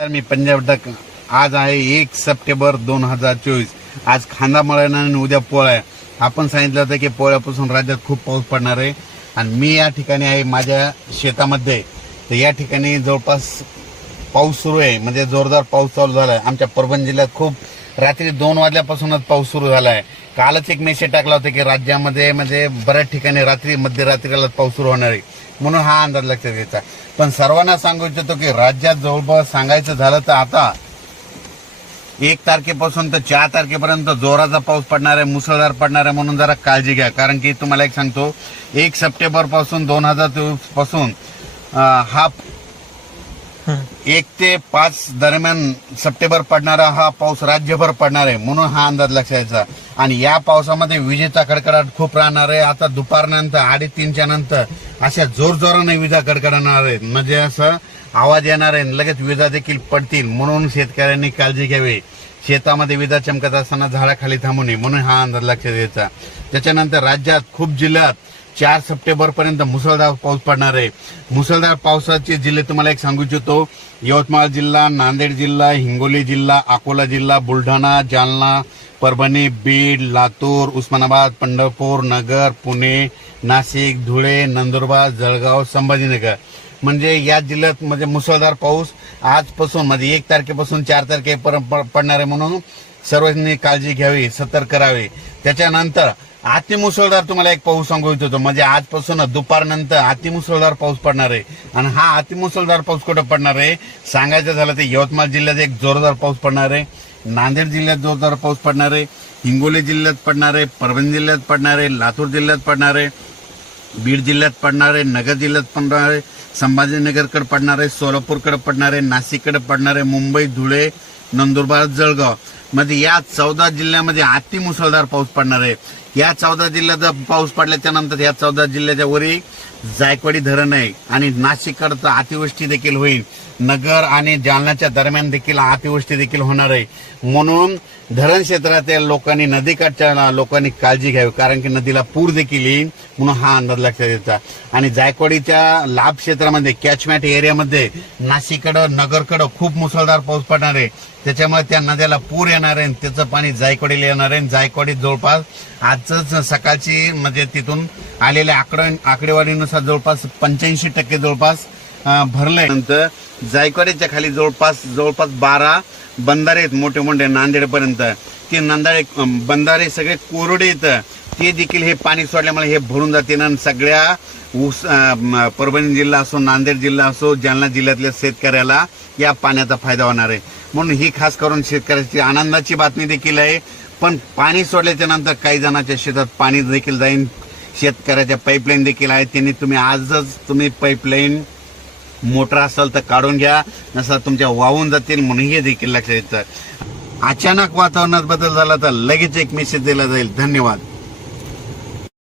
मी Punjab duck. आज आहे 1 September 2024. आज खांदा मळण आणि उद्या पोळ्या. आपण सांगितलं होतं की पोळ्यापासून राज्यात खूप पाऊस पडणार आहे आणि मी या ठिकाणी आहे माझ्या शेतामध्ये. तर या ठिकाणी जवळपास पाऊस सुरू आहे, म्हणजे जोरदार पाऊस चालू झाला आहे. आमच्या परभणी जिल्ह्यात खूप रात्री 2 वाजल्यापासूनच पाऊस सुरू झाला आहे. कालच एक मेसेज टाकला होता की राज्यामध्ये म्हणजे बऱ्याच ठिकाणी रात्री मध्यरात्रीला पाऊस सुरू होणार आहे, म्हणून हा अंदाज लक्षात घ्यायचा. पण सर्वांना सांगू इच्छितो की राज्यात जवळपास सांगायचं झालं तर आता 1 तारखेपासून तर 4 तारखेपर्यंत जोराचा पाऊस पडणार आहे, मुसळधार पडणार आहे. म्हणून जरा काळजी घ्या. कारण की तुम्हाला एक सांगतो, 1 सप्टेंबर पासून 2024 पासून हा 1 ते 5 दरम्यान सप्टेंबर पडणारा हा पाऊस राज्यभर पडणार आहे, म्हणून हा अंदाज लक्षात. आणि या पावसामध्ये विजेचा कडकडाट खूप राहणार आहे. आता दुपारनंतर 3:30च्या नंतर अशा जोरजोराने विजा कडकडणार आहेत, म्हणजे असं आवाज येणार आहे, लगेच विजा देखील पडतील. म्हणून शेतकऱ्यांनी काळजी घ्यावी. शेतामध्ये विजा चमकत असताना झाडाखाली थांबू नये, म्हणून हा अंदाज लक्षात घ्यायचा. त्याच्यानंतर राज्यात खूप जिल्ह्यात 4 सप्टेंबर पर्यंत मुसळधार पाऊस पडणार आहे. मुसळधार पावसाचे जिल्हे तुम्हाला एक सांगू इच्छितो: यवतमाळ जिल्हा, नांदेड जिल्हा, हिंगोली जिल्हा, अकोला जिल्हा, बुलढाणा, जालना, परभणी, बीड, लातूर, उस्मानाबाद, पंढरपूर, नगर, पुणे, नाशिक, धुळे, नंदुरबार, जळगाव, संभाजीनगर. म्हणजे या जिल्ह्यात म्हणजे मुसळधार पाऊस आजपासून म्हणजे 1 तारखेपासून 4 तारखेपर्यंत पडणार आहे, म्हणून सर्वांनी काळजी घ्यावी, सतर्क करावे. त्याच्यानंतर अतिमुसळधार तुम्हाला एक पाऊस सांगू इच्छितो, म्हणजे आजपासून दुपारनंतर अतिमुसळधार पाऊस पडणार आहे. आणि हा अतिमुसळधार पाऊस कुठं पडणार आहे सांगायचं झालं तर यवतमाळ जिल्ह्यात एक जोरदार पाऊस पडणार आहे, नांदेड जिल्ह्यात जोरदार पाऊस पडणार आहे, हिंगोली जिल्ह्यात पडणार आहे, परभणी जिल्ह्यात पडणार आहे, लातूर जिल्ह्यात पडणार आहे, बीड जिल्ह्यात पडणार आहे, नगर जिल्ह्यात पडणार आहे, संभाजीनगरकडे पडणार आहे, सोलापूरकडे पडणार आहे, नाशिककडे पडणार आहे, मुंबई, धुळे, नंदुरबार, जळगाव मध्ये या 14 जिल्ह्यामध्ये अतिमुसळधार पाऊस पडणार आहे. या 14 जिल्ह्यात पाऊस पडल्याच्या नंतर या 14 जिल्ह्याच्या वरी जायकवाडी धरण आहे आणि नाशिककडे अतिवृष्टी देखील होईल. नगर आणि जालन्याच्या दरम्यान देखील अतिवृष्टी देखील होणार आहे. म्हणून धरण क्षेत्रातील लोकांनी, नदीकाठच्या लोकांनी काळजी घ्यावी, कारण की नदीला पूर देखील येईल, म्हणून हा अंदाज लक्षात येतात. आणि जायकवाडीच्या लाभ क्षेत्रामध्ये, कॅचमॅट एरियामध्ये नाशिककडं, नगरकडं खूप मुसळधार पाऊस पडणार आहे. त्याच्यामुळे त्या नद्याला पूर येणार आहे, त्याचं पाणी जायकवाडीला येणार आहे. जायकवाडीत जवळपास आजच सकाळची म्हणजे तिथून आलेल्या आकडेवारीनुसार जवळपास 85% जवळपास भरलंय. नंतर जायकवाडीच्या खाली जवळपास 12 बंधारे आहेत, मोठे मोठे, नांदेडपर्यंत. ते बंधारे सगळे कोरडे येतं, ते देखील हे पाणी सोडल्यामुळे हे भरून जाते ना. सगळ्या परभणी जिल्हा असो, नांदेड जिल्हा असो, जालना जिल्ह्यातल्या शेतकऱ्याला या पाण्याचा फायदा होणार आहे. म्हणून ही खास करून शेतकऱ्याची आनंदाची बातमी देखील आहे. पण पाणी सोडल्याच्या नंतर काही जणांच्या शेतात पाणी देखील जाईल. शेतकऱ्याच्या पाईपलाईन देखील आहे, त्यांनी तुम्ही आजच पाईपलाईन मोटर असेल तर काढून घ्या, नसं तुमच्या वाहून जातील, म्हणून हे देखील लक्षात येतं. अचानक वातावरणात बदल झाला तर लगेच एक मेसेज दिला जाईल. धन्यवाद.